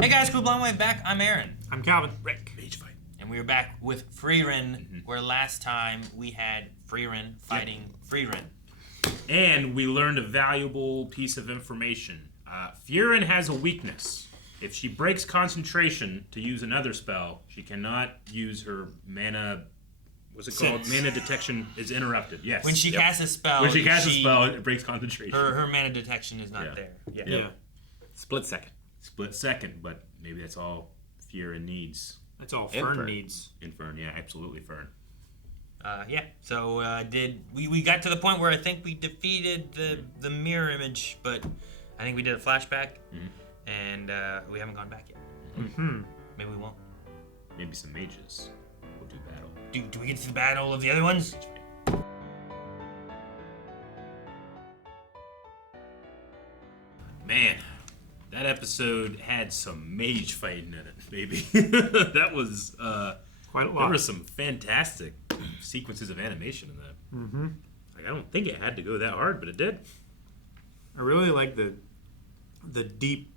Hey guys, Cool Blonde Wave back. I'm Aaron. I'm Calvin. Rick. MAGE fight. And we are back with Frieren, where last time we had Frieren fighting Frieren. And we learned a valuable piece of information. Frieren has a weakness. If she breaks concentration to use another spell, she cannot use her mana... What's it called? Mana detection is interrupted. Yes. When she casts a spell, it breaks concentration. Her mana detection is not there. Yeah. Split second. Split second, but maybe that's all Frieren needs. That's all Fern needs. Fern, yeah, absolutely Fern. So we got to the point where I think we defeated the mirror image, but I think we did a flashback, and we haven't gone back yet. Maybe we won't. Maybe some mages will do battle. Do we get to the battle of the other ones? Man, that episode had some mage fighting in it, baby. That was Quite a lot. There were some fantastic sequences of animation in that. Like, I don't think it had to go that hard, but it did. I really like the deep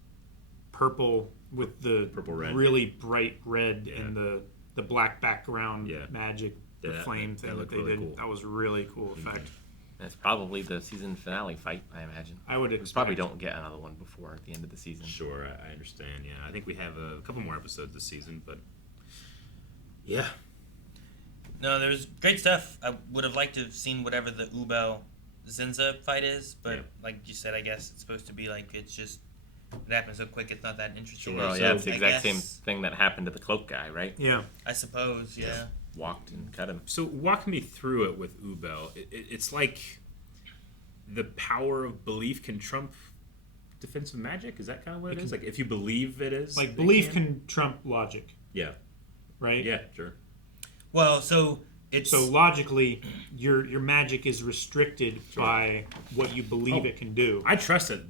purple with the Purple red. really bright red and the black background magic, the That- flame that thing that looked they really did. cool. That was a really cool effect. That's probably the season finale fight, I imagine. I would We expect. probably don't get another one before the end of the season. Sure, I understand. Yeah, I think we have a couple more episodes this season, but yeah, No, there's great stuff. I would have liked to have seen whatever the Ubel Zinza fight is, but like you said, I guess it's supposed to be like it's just it happens so quick. It's not that interesting. Well, So yeah, it's the I exact same guess- thing that happened to the cloak guy, right? Yeah. I suppose, yeah. Walked and cut him. So walk me through it with Ubel. It's like the power of belief can trump defensive magic. Is that kind of what it is? Like if you believe it is, Like it belief can trump logic, Yeah, right? yeah, sure. Well, so it's So logically, your magic is restricted by what you believe it can do. I trust it.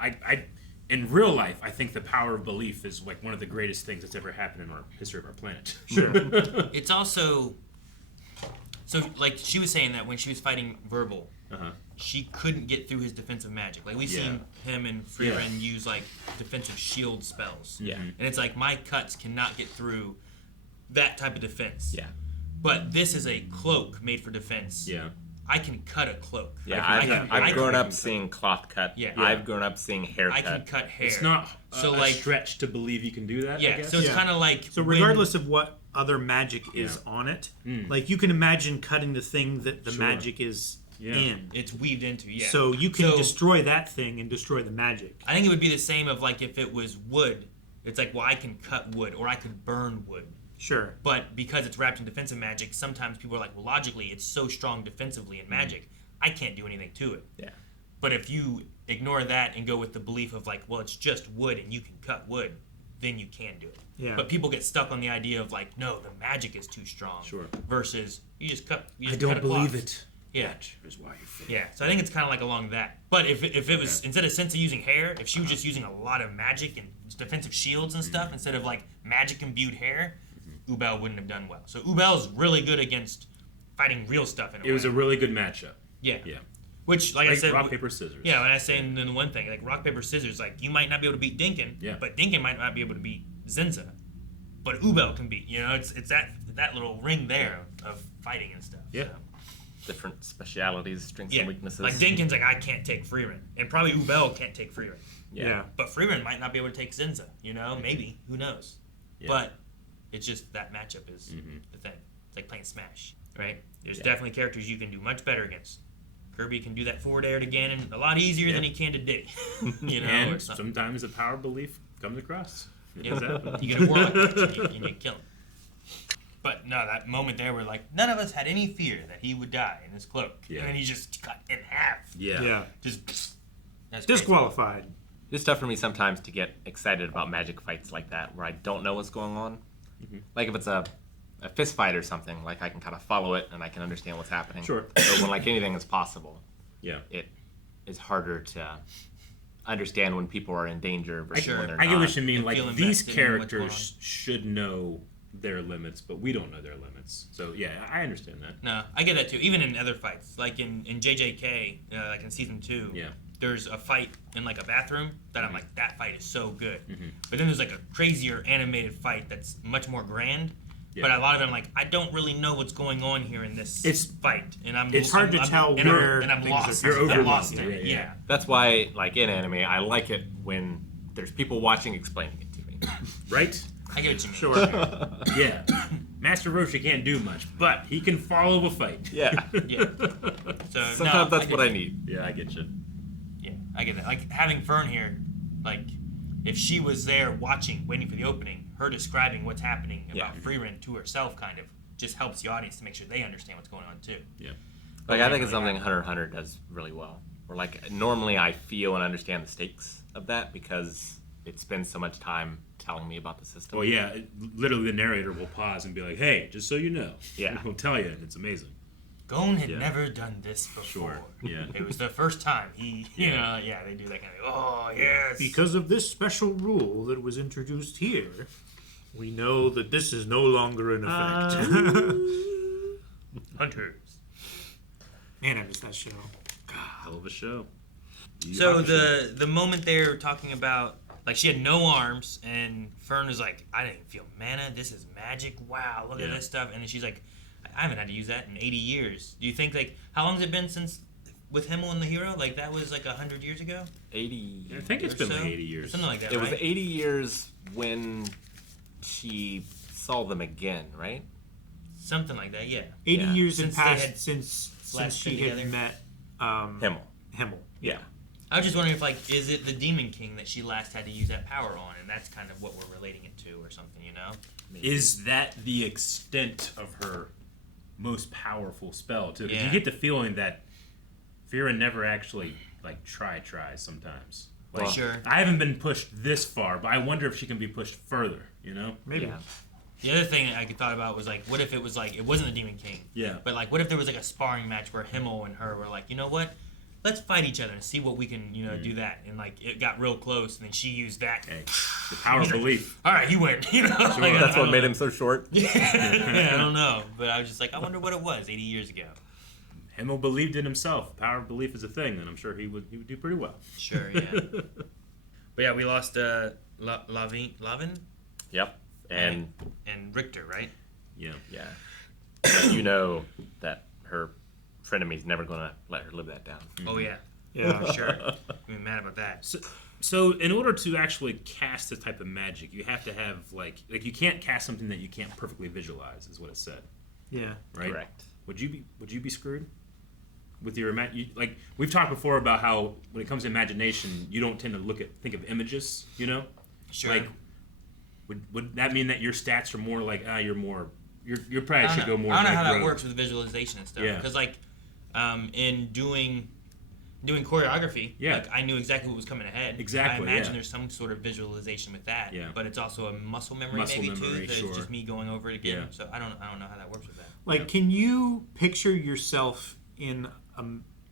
I in real life, I think the power of belief is like one of the greatest things that's ever happened in our history of our planet. Sure. it's also so like she was saying that when she was fighting Verbal, she couldn't get through his defensive magic. Like we've seen him and Frieren use like defensive shield spells. Yeah. And it's like my cuts cannot get through that type of defense. Yeah. But this is a cloak made for defense. Yeah. I can cut a cloak. Yeah, I I've grown can- up seeing cloth cut. Yeah. I've grown up seeing hair I cut. can cut hair. It's not So, a like- stretch to believe you can do that. I Yeah, guess? so it's Yeah. kind of like So regardless of what other magic is Yeah. on it, like you can imagine cutting the thing that the Sure. magic is Yeah. in. it's weaved into, yeah. So you can So- destroy that thing and destroy the magic. I think it would be the same of like if it was wood. It's like, well, I can cut wood or I could burn wood. Sure. But because it's wrapped in defensive magic, sometimes people are like, well, logically, it's so strong defensively in magic, I can't do anything to it. Yeah. But if you ignore that and go with the belief of like, well, it's just wood and you can cut wood, then you can do it. Yeah. But people get stuck on the idea of like, no, the magic is too strong. Sure. Versus you just cut. You I just don't cut a cloth. believe it. Yeah. That is why you fail. Yeah, so I think it's kind of like along that. But if it was, instead of Sensa using hair, if she was just using a lot of magic and defensive shields and stuff, instead of like magic imbued hair, Ubel wouldn't have done well. So Ubel's really good against fighting real stuff in a way. It was a really good matchup. Yeah. Yeah. Which, like I said... rock, paper, scissors. Yeah, when I say in the one thing, like rock, paper, scissors, like you might not be able to beat Dinkin, but Dinkin might not be able to beat Zinza. But Ubel can beat, it's that little ring there of fighting and stuff. Yeah. So. Different specialities, strengths Yeah, and weaknesses. like Dinkin's like, I can't take Frieren. And probably Ubel can't take Frieren. Yeah. But Frieren might not be able to take Zinza, maybe, who knows. Yeah. But it's just that matchup is the thing. It's like playing Smash, right? There's definitely characters you can do much better against. Kirby can do that forward air to Ganon a lot easier than he can to Dig. And or something. sometimes the power of belief comes across. It Yeah. does happen. You get a Warlock punch and you kill him. But no, that moment there where like none of us had any fear that he would die in his cloak. Yeah. And then he just cut in half. Yeah. Yeah. Just that's crazy. Disqualified. It's tough for me sometimes to get excited about magic fights like that where I don't know what's going on. Like if it's a fist fight or something, like I can kind of follow it and I can understand what's happening. Sure. But when like anything is possible, Yeah. it is harder to understand when people are in danger versus Sure. when they're I get not. what you mean. And Like feel these invested in what's going characters should know their limits, but we don't know their limits. So yeah, I understand that. No, I get that too. Even in other fights, like in JJK, like in season 2, Yeah. there's a fight in like a bathroom that I'm like, that fight is so good. But then there's like a crazier animated fight that's much more grand. Yeah. But a lot of it, I'm like, I don't really know what's going on here in this fight, and it's hard to tell where and I'm things lost. are You're coming I'm from. lost overwhelmed. in it. Yeah. Yeah. That's why, like in anime, I like it when there's people watching explaining it to me. Right? I get what you mean. Sure. Yeah. Master Roshi can't do much, but he can follow a fight. Yeah. Yeah. So Sometimes that's get what I you. need. Yeah, I get you. Yeah, I get that. Like having Fern here, like if she was there watching, waiting for the opening, her describing what's happening about Frieren to herself kind of just helps the audience to make sure they understand what's going on too. Yeah. Like I think it's something Hunter x Hunter does really well. Or like normally I feel and understand the stakes of that because it spends so much time telling me about the system. Well, yeah, literally the narrator will pause and be like, "Hey, just so you know." Yeah. He'll tell you, and it's amazing. Gon had Yeah. never done this before. Sure. Yeah. It was the first time he, they do that kind of, oh, yes. Because of this special rule that was introduced here, we know that this is no longer in effect. Hunters. Man, I miss that show. Hell of a show. So the moment they're talking about, like she had no arms, and Fern was like, I didn't feel mana, this is magic, wow, look at this stuff. And then she's like, I haven't had to use that in 80 years. Do you think, like, how long has it been since with Himmel and the Hero? Like, that was like 100 years ago? 80. I think it's or been so? like 80 years. Something like that, It was right? 80 years when she saw them again, right? Something like that, yeah. 80 Yeah. years Since had they passed had since last she been had together. met Himmel. Yeah. I was just wondering if, like, is it the Demon King that she last had to use that power on, and that's kind of what we're relating it to or something, you know? Is that the extent of her most powerful spell, too? Because Yeah. you get the feeling that Frieren never actually, like, tries sometimes. Like, Well, Sure. I haven't been pushed this far, but I wonder if she can be pushed further, you know? Maybe. Yeah. The other thing I thought about was, like, what if it was, like, it wasn't the Demon King? Yeah. But, like, what if there was, like, a sparring match where Himmel and her were like, you know what? Let's fight each other and see what we can, do that. And, like, it got real close, and then she used that. Hey, the power of belief. All right, he win. You know? Like, That's I what don't made know. him so short. Yeah, I don't know. But I was just like, I wonder what it was 80 years ago. Himmel believed in himself. Power of belief is a thing, and I'm sure he would do pretty well. Sure, yeah. But, yeah, we lost Lavin Yep. And and Richter, right? Yeah. yeah, you know that her frenemy's never gonna let her live that down. Oh, yeah. Yeah. For sure. I'm mad about that. So in order to actually cast this type of magic, you have to have like you can't cast something that you can't perfectly visualize, is what it said, Yeah. right? Correct. Would you be screwed with your like we've talked before about how when it comes to imagination, you don't tend to think of images, you know? Sure. Like would that mean that your stats are more like you probably I should go don't know. more I don't know like how that rogue. works with visualization and stuff. Yeah. Because, like, in doing choreography, Yeah. like, I knew exactly what was coming ahead. Exactly, I imagine yeah. there's some sort of visualization with that. Yeah. But it's also a muscle memory Muscle maybe memory, too. That's sure. just me going over it again. Yeah. So I don't know how that works with that. Like, Yeah. can you picture yourself in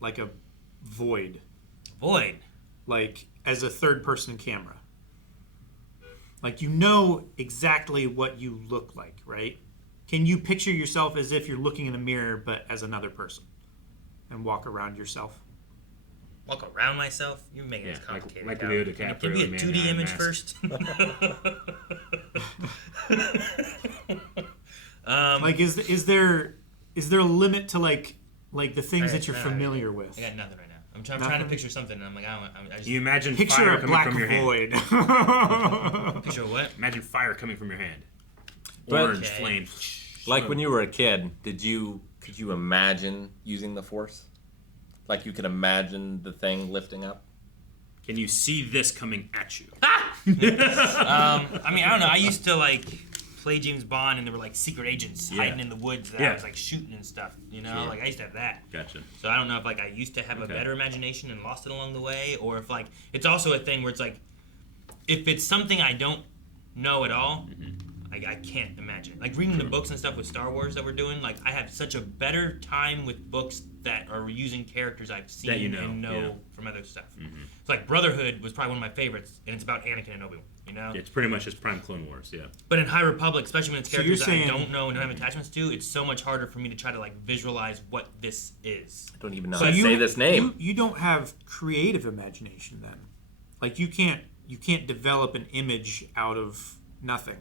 like a void, Void. like as a third-person camera? Like, you know exactly what you look like, right? Can you picture yourself as if you're looking in a mirror, but as another person, and walk around yourself? Walk around myself. You're making this Yeah, complicated. like Cal. Leo Can DiCaprio, it be a Man 2D in Iron image Mask. first? Like, is there a limit to like the things Alright, that you're alright. familiar with? I got nothing right now. I'm trying to Nothing? picture something, and I'm like, I just You imagine Picture fire a coming black from your hand. void. picture what? Imagine fire coming from your hand. But- Orange Okay. flames. Like when you were a kid, could you imagine using the Force? Like you could imagine the thing lifting up? Can you see this coming at you? I mean, I don't know. I used to like play James Bond, and there were like secret agents Yeah. hiding in the woods that Yeah. I was like shooting and stuff. You know, Sure. like I used to have that. Gotcha. So I don't know if like I used to have a Okay. better imagination and lost it along the way, or if like it's also a thing where it's like if it's something I don't know at all, Mm-hmm. I I can't imagine it. Like reading the books and stuff with Star Wars that we're doing, like I have such a better time with books that are using characters I've seen and know from other stuff. It's like Brotherhood was probably one of my favorites, and it's about Anakin and Obi-Wan, you know? It's pretty much just Prime Clone Wars, yeah. But in High Republic, especially when it's characters that I saying- don't know and don't have attachments to, it's so much harder for me to try to like visualize what this is. I don't even know So how to say this name. You don't have creative imagination then. Like you can't develop an image out of nothing.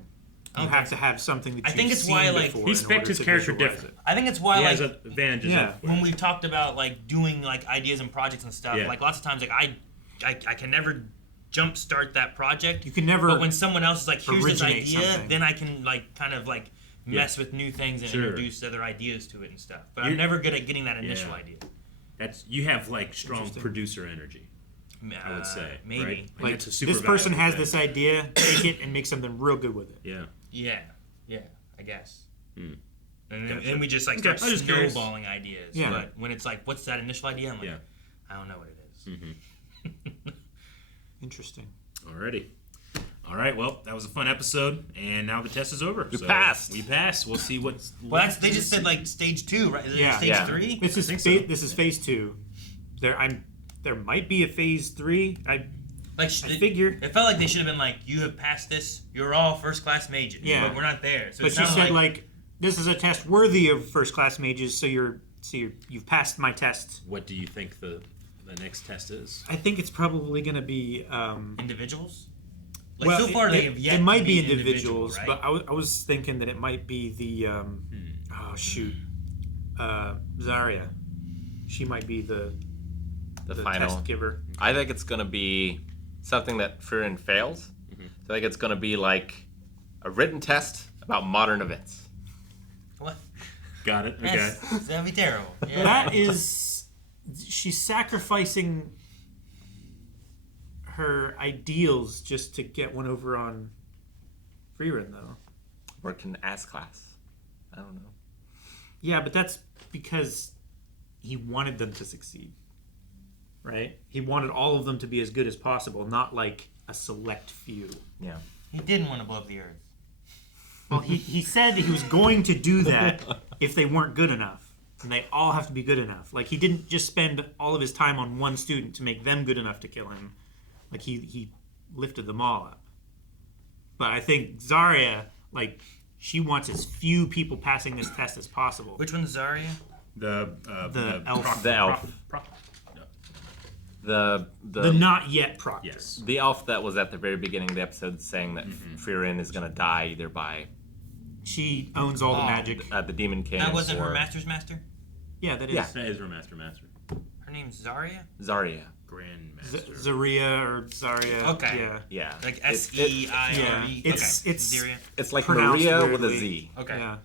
You Okay. have to have something that I you've think it's seen why, like, before he in spec'd order his to character visualize different. I think it's why He like has advantages. Yeah. elsewhere. when we've talked about like doing like ideas and projects and stuff, Yeah. like lots of times like I can never jumpstart that project. You can never But when someone else is like, here's this originate idea, something. then I can like kind of like mess with new things and Sure. introduce other ideas to it and stuff. But You're- I'm never good at getting that initial Yeah. idea. You have like strong Interesting. producer energy, I would say. Maybe. Right? And like that's a super this person valuable has thing. this idea, take it and make something real good with it. Yeah. Yeah, I guess. Hmm. And Gotcha. then we just like Okay, start I'm just curious. snowballing ideas. Yeah. But when it's like, what's that initial idea? I'm like, Yeah. I don't know what it is. Interesting. Alrighty. All right. Well, that was a fun episode, and now the test is over. We passed. We passed. We'll see what's. Well, left they in just the said like stage 2, right? Is it Yeah. stage Yeah. 3? This is think so. this is phase 2. There might be a phase 3. Like I figure. it felt like they should have been like, you have passed this. You're all first class mages. Yeah. But we're not there. So But it she sounded said like this is a test worthy of first class mages, so you've passed my test. What do you think the next test is? I think it's probably going to be individuals. Like so far they have yet it might to be individual, individuals, right? but I was thinking that it might be the oh shoot, Zarya. She might be the final test giver. I think it's going to be something that Frieren fails. So I think it's going to be like a written test about modern events. What? Got it. Okay. Yes, that'd be terrible. Yeah. That is, she's sacrificing her ideals just to get one over on Frieren, though. Work in ass class. I don't know. Yeah, but that's because he wanted them to succeed, right? He wanted all of them to be as good as possible, not like a select few. Yeah. He didn't want to blow up the earth. Well, he said that he was going to do that if they weren't good enough. And they all have to be good enough. Like, he didn't just spend all of his time on one student to make them good enough to kill him. Like, he lifted them all up. But I think Zarya, like, she wants as few people passing this test as possible. Which one's Zarya? The elf. The elf. The The not yet proctor. Yes. the elf that was at the very beginning of the episode saying that Frieren is going to die either by She owns all the Oh. magic. the Demon King That wasn't or her master's master? Yeah, that is. Yeah. That is her master. Her name's Zarya? Zarya. Grandmaster. Zarya or Zarya. Okay. Yeah. Yeah. Like It's- S-E-I-R-E? Yeah. It's- okay. it's- Zarya? It's like Pronounced Maria with a weirdly. Z. Okay. Yeah.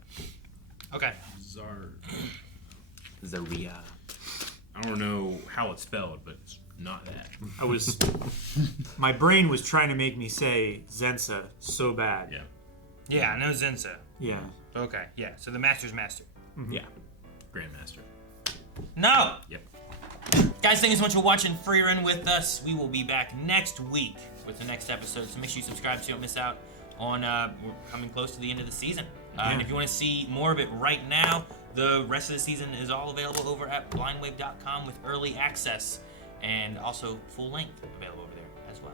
Okay. Zar. Zarya. I don't know how it's spelled, but it's not that. I was. My brain was trying to make me say Zensa so bad. Yeah. Yeah, I know Zensa. Yeah. Okay, yeah. So the master's master. Yeah. Grandmaster. No! Yep. Guys, thank you so much for watching Frieren with us. We will be back next week with the next episode, so make sure you subscribe so you don't miss out on, we're coming close to the end of the season. And if you want to see more of it right now, the rest of the season is all available over at blindwave.com with early access and also full length available over there as well.